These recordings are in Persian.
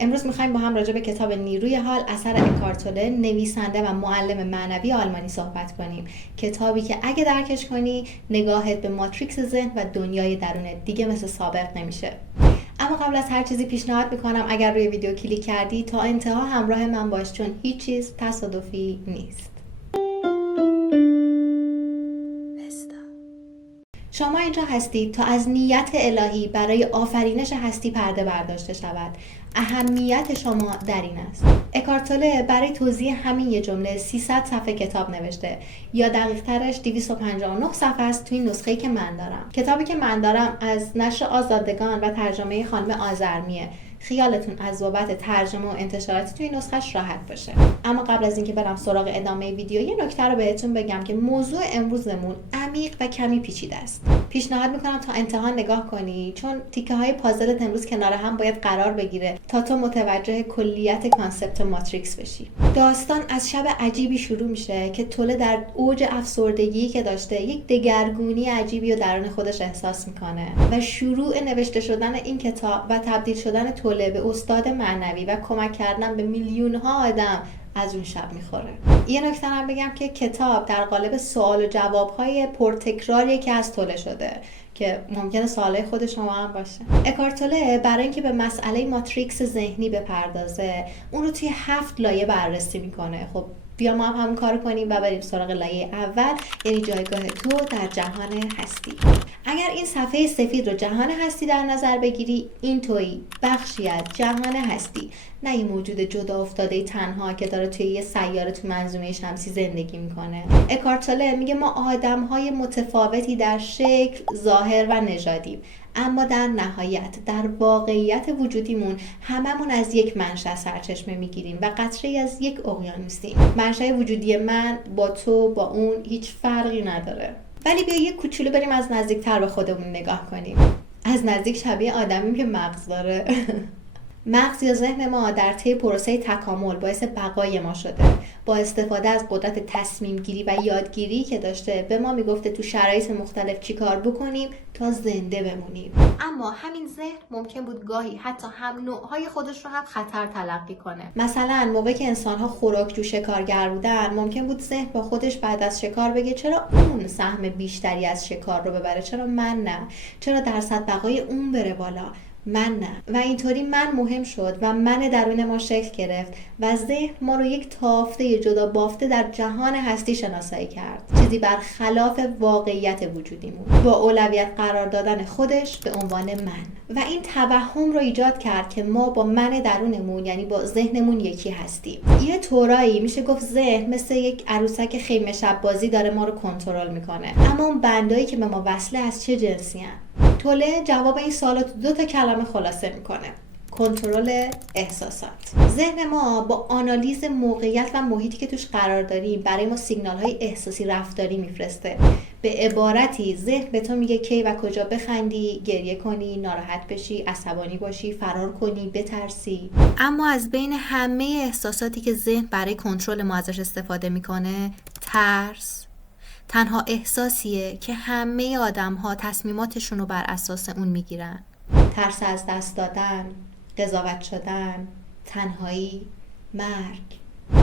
امروز میخوایم با هم راجع به کتاب نیروی حال اثر اکارت توله، نویسنده و معلم معنوی آلمانی صحبت کنیم. کتابی که اگه درکش کنی نگاهت به ماتریکس ذهن و دنیای درونت دیگه مثل سابق نمیشه. اما قبل از هر چیزی پیشنهاد میکنم اگر روی ویدیو کلیک کردی تا انتها همراه من باش، چون هیچ چیز تصادفی نیست. شما اینجا هستید تا از نیت الهی برای آفرینش هستی پرده برداشته شود. اهمیت شما در این است. اکارت توله برای توضیح همین یه جمله 300 صفحه کتاب نوشته، یا دقیق ترش 259 صفحه است توی نسخه‌ای که من دارم. کتابی که من دارم از نشر آزادگان و ترجمه خانم آذرمیه. خیالتون از بابت ترجمه و انتشارات توی نسخش راحت باشه. اما قبل از اینکه برم سراغ ادامه ویدیو، یه نکته رو بهتون بگم که موضوع امروزمون عمیق و کمی پیچیده است. پیشنهاد میکنم تا انتها نگاه کنی، چون تیکه های پازلت امروز کنار هم باید قرار بگیره تا تو متوجه کلیت کانسپت ماتریکس بشی. داستان از شب عجیبی شروع میشه که توله در اوج افسردگی که داشته یک دگرگونی عجیبی رو درون خودش احساس میکنه و شروع نوشته شدن این کتاب و تبدیل شدن توله به استاد معنوی و کمک کردن به میلیون ها آدم از اون شب میخوره. یه نکته هم بگم که کتاب در قالب سوال و جواب‌های پرتکراریه که از توله شده که ممکنه سوالای خود شما هم باشه. اکارت توله برای اینکه به مسئله ماتریکس ذهنی بپردازه، اون رو توی 7 لایه بررسی میکنه. خب بیا ما هم همون کارو کنیم و بریم سراغ لایه اول، یعنی جایگاه تو در جهان هستی. اگر این صفحه سفید رو جهان هستی در نظر بگیری، این تویی، بخشی از جهان هستی، نه یه موجود جدا افتاده تنها که داره توی یه سیاره تو منظومه شمسی زندگی میکنه. اکارت توله میگه ما آدم‌های متفاوتی در شکل، ظاهر و نژادیم، اما در نهایت در واقعیت وجودیمون هممون از یک منشأ سرچشمه میگیریم و قطره‌ای از یک اقیانوسیم. منشأ وجودی من با تو با اون هیچ فرقی نداره. ولی بیا یک کوچولو بریم از نزدیکتر به خودمون نگاه کنیم. از نزدیک شبیه آدمی که مغز داره. مغز یا ذهن ما در طی پروسه تکامل باعث بقای ما شده. با استفاده از قدرت تصمیم گیری و یادگیری که داشته، به ما میگفته تو شرایط مختلف چیکار بکنیم تا زنده بمونیم. اما همین ذهن ممکن بود گاهی حتی هم نوعهای خودش رو هم خطر تلقی کنه. مثلا موقعی که انسان‌ها خوراکجو شکارگر بودن، ممکن بود ذهن با خودش بعد از شکار بگه چرا اون سهم بیشتری از شکار رو ببره، چرا من نه؟ چرا درصد بقای اون بره بالا؟ من نه. و اینطوری من مهم شد و من درون ما شکل گرفت و ذهن ما رو یک تافته جدا بافته در جهان هستی شناسایی کرد، چیزی برخلاف واقعیت وجودیمون، با اولویت قرار دادن خودش به عنوان من. و این توهم رو ایجاد کرد که ما با من درونمون، یعنی با ذهنمون، یکی هستیم. یه طورایی میشه گفت ذهن مثل یک عروسک خیمه شب بازی داره ما رو کنترل میکنه. اما اون بندایی که به ما وصله از چه جنسی هن؟ توله جواب این سوالات 2 کلمه خلاصه میکنه: کنترل احساسات. ذهن ما با آنالیز موقعیت و محیطی که توش قرار داریم برای ما سیگنال های احساسی رفتاری میفرسته. به عبارتی ذهن به تو میگه کی و کجا بخندی، گریه کنی، ناراحت بشی، عصبانی باشی، فرار کنی، بترسی. اما از بین همه احساساتی که ذهن برای کنترل ما ازش استفاده میکنه، ترس تنها احساسیه که همه آدم‌ها تصمیماتشون رو بر اساس اون میگیرن. ترس از دست دادن، قضاوت شدن، تنهایی، مرگ.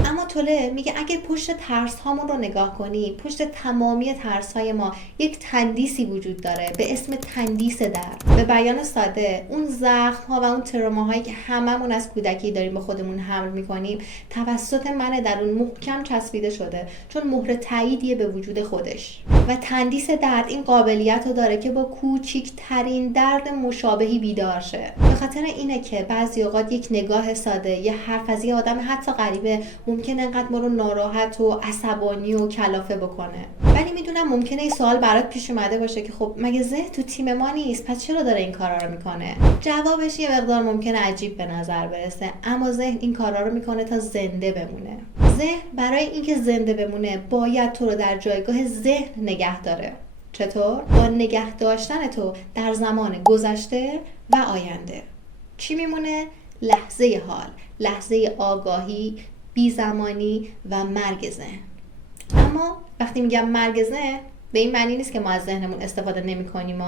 اما توله میگه اگه پشت ترس هامون رو نگاه کنی، پشت تمامی ترس های ما یک تندیسی وجود داره به اسم تندیس درد. به بیان ساده، اون زخم ها و اون تروما هایی که هممون از کودکی داریم به خودمون حمل میکنیم توسط من درون محکم چسبیده شده، چون مهر تاییدیه به وجود خودش. و تندیس درد این قابلیت رو داره که با کوچیکترین درد مشابهی بیدار شه. به خاطر اینه که بعضی اوقات یک نگاه ساده، یه حرف از یه آدم حتی غریبه ممکنه انقدر ما رو ناراحت و عصبانی و کلافه بکنه. ولی میدونم ممکنه این سوال برات پیش اومده باشه که خب مگه ذهن تو تیم ما نیست، پس چرا داره این کارا رو میکنه؟ جوابش یه مقدار ممکنه عجیب به نظر برسه، اما ذهن این کارا رو میکنه تا زنده بمونه. ذهن برای اینکه زنده بمونه باید تو رو در جایگاه ذهن نگه داره. چطور؟ با نگه داشتن تو در زمان گذشته و آینده. چی میمونه؟ لحظه حال، لحظه آگاهی، بی زمانی و مرگ ذهن. اما وقتی میگم مرگ ذهن، به این معنی نیست که ما از ذهنمون استفاده نمی‌کنیم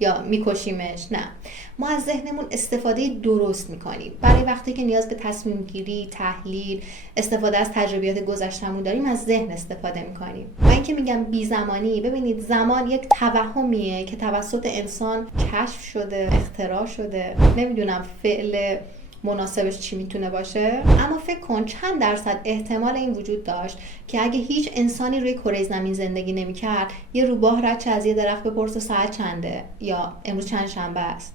یا می‌کشیمش. نه، ما از ذهنمون استفاده درست می‌کنیم. برای وقتی که نیاز به تصمیم گیری، تحلیل، استفاده از تجربیات گذشته‌مون داریم، از ذهن استفاده می‌کنیم. و اینکه میگم بی زمانی، ببینید زمان یک توهمیه که توسط انسان کشف شده، اختراع شده. نمیدونم فعل مناسبش چی میتونه باشه، اما فکر کن چند درصد احتمال این وجود داشت که اگه هیچ انسانی روی کره زمین زندگی نمیکرد، یه روباه رد از یه درخت بپرسه ساعت چنده یا امروز چند شنبه است.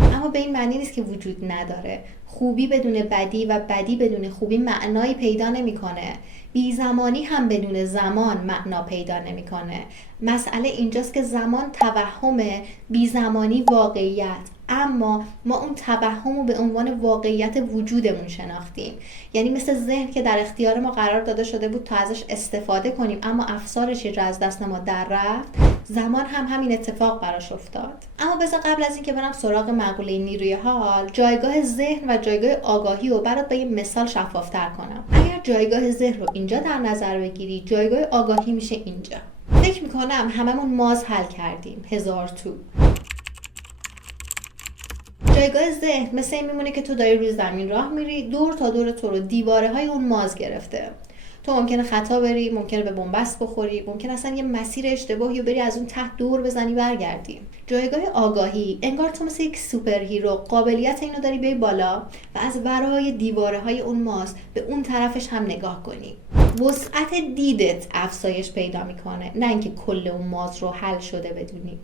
اما به این معنی نیست که وجود نداره. خوبی بدون بدی و بدی بدون خوبی معنایی پیدا نمیکنه. بی زمانی هم بدون زمان معنا پیدا نمیکنه. مسئله اینجاست که زمان توهمه، بی زمانی واقعیت. اما ما اون توهم رو به عنوان واقعیت وجودمون شناختیم. یعنی مثل ذهن که در اختیار ما قرار داده شده بود تا ازش استفاده کنیم، اما افسارش یه جا از دست ما در رفت. زمان هم همین اتفاق براش افتاد. اما بذار قبل از اینکه برم سراغ مقوله نیروی حال، جایگاه ذهن و جایگاه آگاهی رو برات با یه مثال شفافتر کنم. اگر جایگاه ذهن رو اینجا در نظر بگیری، جایگاه آگاهی میشه اینجا. فکر میکنم هممون ماز حل کردیم، 1000 تو. جایگاه ذهن مثل این میمونه که تو داری روی زمین راه میری، دور تا دور تو رو دیواره های اون ماز گرفته. تو ممکنه خطا بری، ممکنه به بنبست بخوری، ممکنه اصلا یه مسیر اشتباهی رو بری از اون ته دور بزنی برگردی. جایگاه آگاهی انگار تو مثل یک سوپر هیرو قابلیت اینو داری بری بالا و از ورای دیواره های اون ماز به اون طرفش هم نگاه کنی. وسعت دیدت افزایش پیدا میکنه، نه اینکه کل اون ماز رو حل شده بدونی.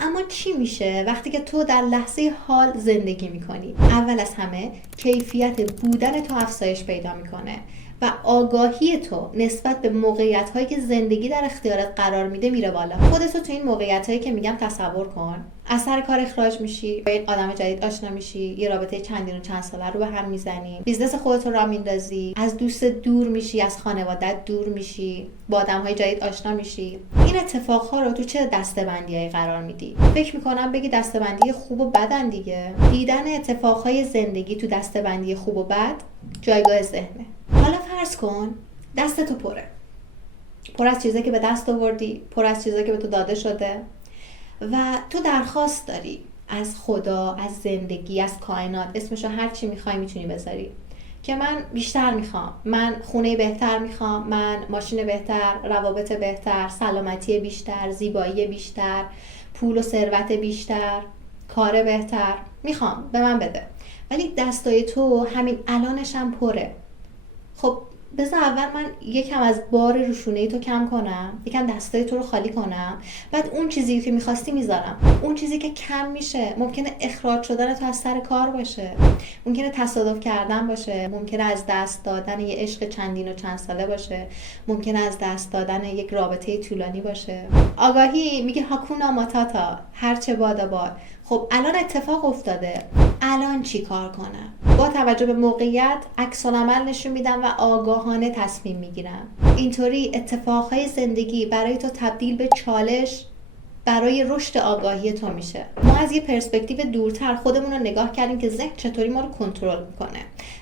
اما چی میشه وقتی که تو در لحظه حال زندگی میکنی؟ اول از همه کیفیت بودن تو افزایش پیدا میکنه و آگاهی تو نسبت به موقعیت هایی که زندگی در اختیارت قرار میده میره بالا. خودتو تو این موقعیت هایی که میگم تصور کن. از سر کار اخراج میشی، با این آدم جدید آشنا میشی، یه رابطه چندین و چند ساله رو به هم میزنی، بیزنس خودت رو راه میندازی، از دوست دور میشی، از خانواده‌ات دور میشی، با آدم‌های جدید آشنا میشی. این اتفاقها رو تو چه دسته‌بندیایی قرار میدی؟ فکر میکنم بگی دسته‌بندی خوب و بدن دیگه. دیدن اتفاقهای زندگی تو دسته‌بندی خوب و بد جایگاه ذهنه. حالا فرض کن دستتو پر از چیزایی که به دست آوردی، پر از چیزایی که به تو داده شده و تو درخواست داری از خدا، از زندگی، از کائنات، اسمشو هر چی میخوای میتونی بذاری، که من بیشتر میخوام، من خونه بهتر میخوام، من ماشین بهتر، روابط بهتر، سلامتی بیشتر، زیبایی بیشتر، پول و ثروت بیشتر، کار بهتر میخوام، به من بده. ولی دستای تو همین الانش هم پره. خب بذار اول من یکم از بار روشونه تو کم کنم، یکم دستای تو رو خالی کنم، بعد اون چیزی که میخواستی میذارم. اون چیزی که کم میشه ممکنه اخراج شدن تو از سر کار باشه، ممکنه تصادف کردن باشه، ممکنه از دست دادن یه عشق چندین و چند ساله باشه، ممکنه از دست دادن یک رابطه طولانی باشه. آگاهی میگه هاکونا ماتاتا، هرچه بادا باد. خب الان اتفاق افتاده، الان چی کار کنم؟ با توجه به موقعیت عکس العمل نشون میدم و آگاهانه تصمیم میگیرم. اینطوری اتفاقهای زندگی برای تو تبدیل به چالش برای رشد آگاهی تو میشه. ما از یه پرسپکتیو دورتر خودمون رو نگاه کردیم که ذهن چطوری ما رو کنترل میکنه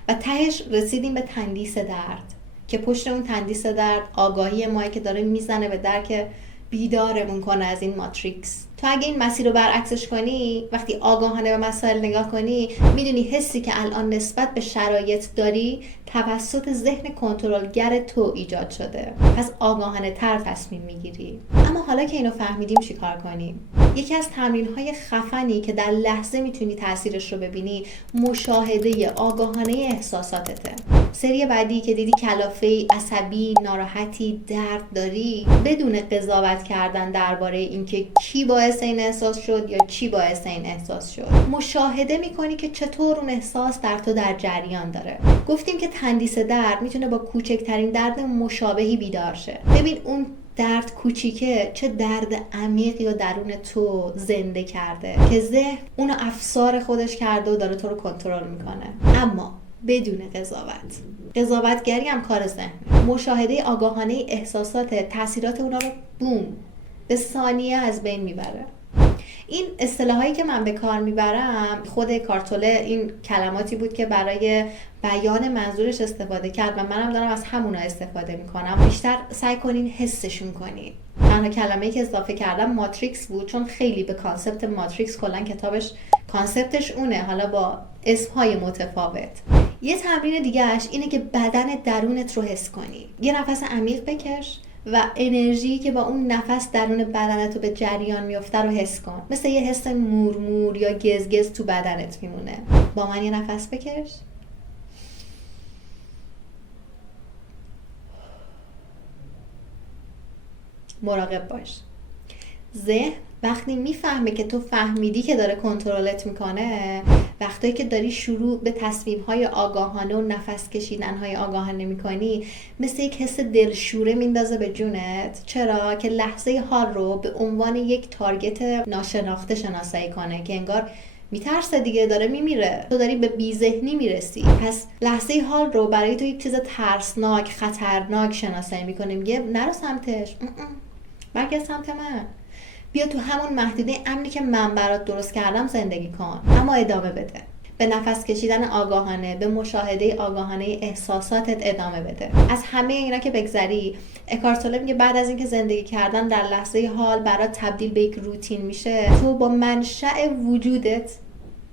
و تهش رسیدیم به تندیس درد، که پشت اون تندیس درد آگاهی مایی که داره میزنه به در که بیدارمون کنه از این ماتریکس. تو اگه این مسیر رو برعکسش کنی، وقتی آگاهانه به مسائل نگاه کنی، میدونی حسی که الان نسبت به شرایط داری توسط ذهن کنترلگر تو ایجاد شده. پس آگاهانه تر تصمیم میگیری. اما حالا که اینو فهمیدیم چی کار کنیم؟ یکی از تمرین‌های خفنی که در لحظه میتونی تاثیرش رو ببینی، مشاهده آگاهانه احساساتته. سری بعدی که دیدی کلافه‌ای، عصبی، ناراحتی، درد داری، بدون قضاوت کردن درباره اینکه کی باعث این احساس شد یا چی باعث این احساس شد، مشاهده میکنی که چطور اون احساس در تو در جریان داره. گفتیم که تندیس درد میتونه با کوچکترین درد مشابهی بیدار شه. ببین اون درد کوچیکه چه درد عمیقی رو درون تو زنده کرده که ذهن اونو افسار خودش کرده و داره تو رو کنترل میکنه، اما بدون قضاوت. قضاوتگری هم کار ذهن. مشاهده آگاهانه احساسات، تاثیرات اونا رو بوم به ثانیه از بین میبره. این اصطلاحایی که من به کار میبرم، خود اکارتوله این کلماتی بود که برای بیان منظورش استفاده کرد و منم دارم از همونا استفاده میکنم. بیشتر سعی کنین حسشون کنین. تنها کلمه‌ای که اضافه کردم ماتریکس بود، چون خیلی به کانسپت ماتریکس کلا کتابش کانسپتش اونه، حالا با اسمهای متفاوت. یه تمرین دیگهش اینه که بدن درونت رو حس کنی. یه نفس عمیق بکش و انرژی که با اون نفس درون بدنت رو به جریان میفته رو حس کن. مثل یه حس مورمور یا گزگز تو بدنت میمونه. با من یه نفس بکش. مراقب باش. ذهن وقتی میفهمه که تو فهمیدی که داره کنترلت میکنه، وقتی که داری شروع به تصمیم‌های آگاهانه و نفس کشیدن‌های آگاهانه میکنی، مثل یک حس دلشوره میندازه به جونت. چرا؟ که لحظه حال رو به عنوان یک تارگت ناشناخته شناسایی کنه که انگار میترسه دیگه، داره میمیره، تو داری به بی‌ذهنی میرسی. پس لحظه حال رو برای تو یک چیز ترسناک، خطرناک شناسایی میکنه. میگه نرو سمتش، برگرد سمت من، بیا تو همون محدوده امنی که من برات درست کردم زندگی کن، اما ادامه بده. به نفس کشیدن آگاهانه، به مشاهده آگاهانه احساساتت ادامه بده. از همه اینا که بگذری، اکارتوله میگه بعد از اینکه زندگی کردن در لحظه حال برات تبدیل به یک روتین میشه، تو با منشأ وجودت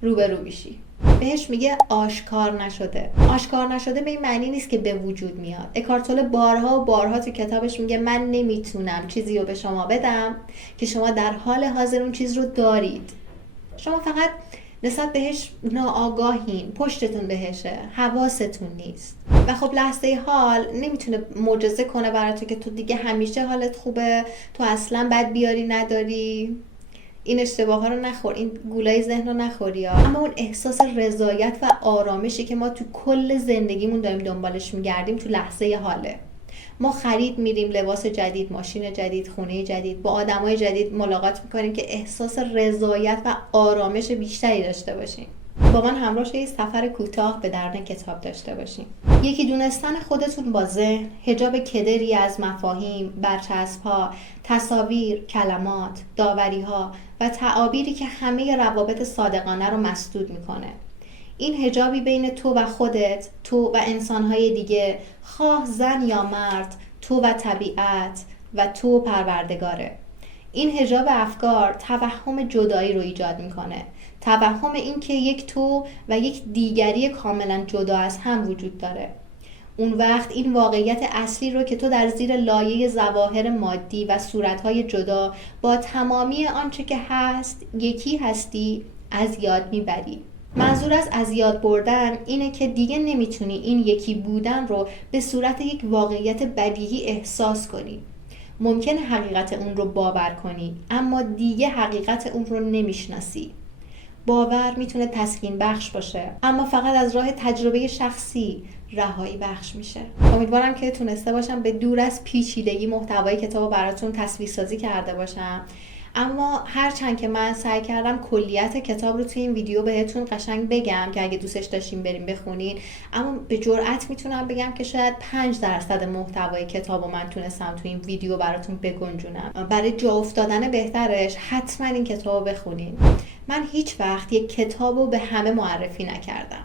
روبرو میشی. بهش میگه آشکار نشده. آشکار نشده به این معنی نیست که به وجود میاد. اکارتوله بارها و بارها تو کتابش میگه من نمیتونم چیزی رو به شما بدم که شما در حال حاضر اون چیز رو دارید. شما فقط نسبت بهش ناآگاهین، پشتتون بهشه، حواستون نیست. و خب لحظه حال نمیتونه معجزه کنه برای تو که تو دیگه همیشه حالت خوبه، تو اصلا بد بیاری نداری. این اشتباه ها رو نخور، این گولای ذهن رو نخوری ها. اما اون احساس رضایت و آرامشی که ما تو کل زندگیمون داریم دنبالش میگردیم تو لحظه حاله. ما خرید میریم، لباس جدید، ماشین جدید، خونه جدید، با آدمای جدید ملاقات میکنیم که احساس رضایت و آرامش بیشتری داشته باشیم. با من همراه یه سفر کوتاه به درون کتاب داشته باشیم. یکی دونستن خودتون با ذهن، حجاب کدری از مفاهیم، برچسب‌ها، تصاویر، کلمات، داوری‌ها و تعابیری که همه روابط صادقانه رو مسدود میکنه. این حجابی بین تو و خودت، تو و انسان‌های دیگه، خواه زن یا مرد، تو و طبیعت و تو و پروردگاره. این حجاب افکار توهم جدایی رو ایجاد میکنه. توهم این که یک تو و یک دیگری کاملا جدا از هم وجود داره. اون وقت این واقعیت اصلی رو که تو در زیر لایه ظواهر مادی و صورتهای جدا با تمامی آنچه که هست یکی هستی از یاد میبری. منظور از یاد بردن اینه که دیگه نمیتونی این یکی بودن رو به صورت یک واقعیت بدیهی احساس کنی. ممکنه حقیقت اون رو باور کنی، اما دیگه حقیقت اون رو نمیشناسی. باور میتونه تسکین بخش باشه، اما فقط از راه تجربه شخصی رهایی بخش میشه. امیدوارم که تونسته باشم به دور از پیچیدگی محتوای کتابو براتون تصویرسازی کرده باشم. اما هرچند که من سعی کردم کلیت کتاب رو توی این ویدیو بهتون قشنگ بگم که اگه دوستش داشتین بریم بخونین، اما به جرئت میتونم بگم که شاید 5% محتوای کتابو من تونستم توی این ویدیو براتون بگنجونم. برای جا افتادن بهترش حتما این کتابو بخونین. من هیچ وقت یک کتابو به همه معرفی نکردم،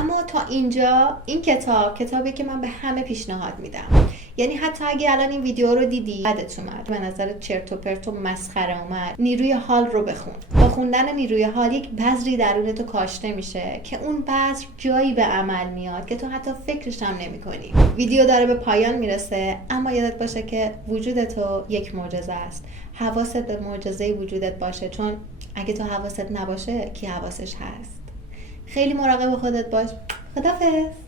اما تا اینجا این کتابی که من به همه پیشنهاد میدم. یعنی حتی اگه الان این ویدیو رو دیدی بدت اومد، به نظر چرت و پرت و مسخره اومد، نیروی حال رو بخون. با خوندن نیروی حال یک بذری درونتو کاشته میشه که اون بذر جایی به عمل میاد که تو حتی فکرش هم نمی‌کنی. ویدیو داره به پایان میرسه، اما یادت باشه که وجود تو یک معجزه است. حواست به معجزه وجودت باشه، چون اگه تو حواست نباشه کی حواسش هست؟ خیلی مراقب خودت باش. خدافظ.